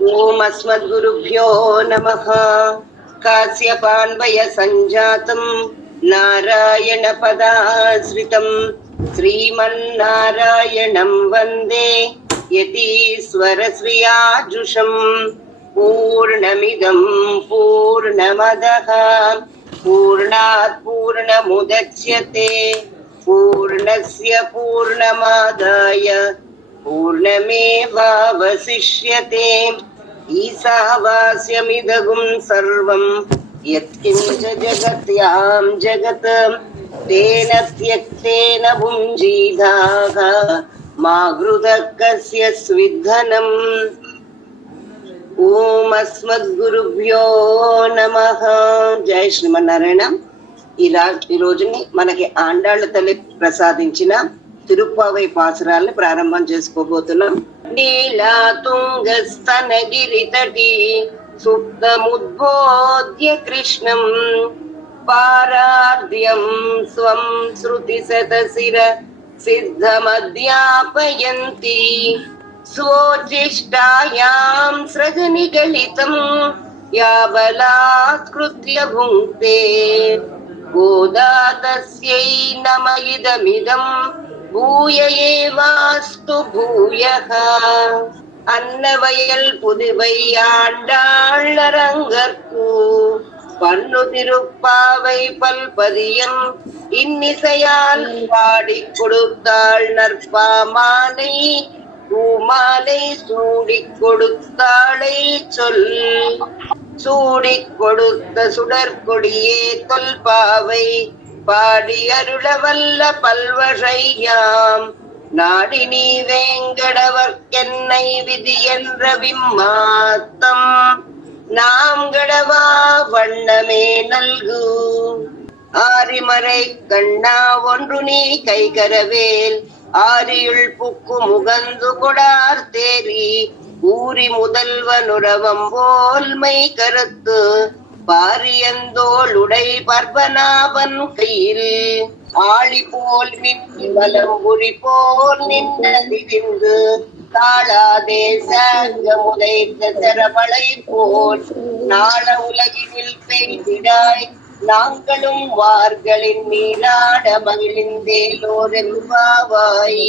ओम अस्मद्गुरुभ्यो नमः। कास्यपान्वय संजातं नारायण पदाश्रितं श्रीमन्नारायणं वन्दे यतीश्वरश्रियाजुषं। पूर्णमिदं पूर्णमदः पूर्णात् पूर्णमुदच्यते पूर्णस्य पूर्णमादाय पूर्णमेवावशिष्यते। ईशावास्यमिदगुं सर्वं यत्किञ्च जगत्यां जगत् तेन त्यक्तेन भुञ्जीधाः मा घृतः कस्य स्विद्धनम्। ओम अस्मद्गुरुभ्यो नमः। జై శ్రీమన్నారాయణ. ఈ రోజుని మనకి ఆండాళ్ళ తల్లి ప్రసాదించిన తిరుప్పావై పాసురాల్ని ప్రారంభం చేసుకోబోతున్నాం. నీలా తుంగస్తనగిరి తటి సుప్తముద్బోధ్య కృష్ణం పారార్ధ్యం స్వం శృతి శతశిర సిద్ధమధ్యాపయంతి स्वोज्येष्ठायां सृजनिगलितं या बलात्कृत्य भुङ्क्ते गोदा तस्यै नम इदमिदं भूय एवास्तु भूयः. அன்னவயல் புதுவை ஆண்டாளரங்கற்கு பன்னு திருப்பாவை பல்பதியம் இன்னிசையால் பாடிக் கொடுத்தாள் நற்பாமாலை பூமாலை சூடிக் கொடுத்தாளை சொல். சூடிக் கொடுத்த சுடற்கொடியே தொல்பாவை பாடி அருளவல்ல பல்வகையாம் நாடி நீ வேங்கடவர்க்கென்னை விதி என்ற விம்மாத்தம் நாம் கடவா வண்ணமே நல்கு. ஆரிமறை கண்ணா ஒன்று நீ கைகரவேல் ஆரியுள் புக்கு முகந்து கொடார் தேரி ஊரி முதல்வனுரவம் போல்மை கருத்து பாரியந்தோளுடை பர்பநாபன் கையில் ஆளி போல் மின்னி வலம்புரி போல் நின்றிருந்து தாளாதே சங்க முதைத்த செரவளை போல் நாள உலகினில் பெய்திடாய் நாங்களும் வார்களின் நீளாட மகிழ்ந்தேலோரெம்பாவாய்.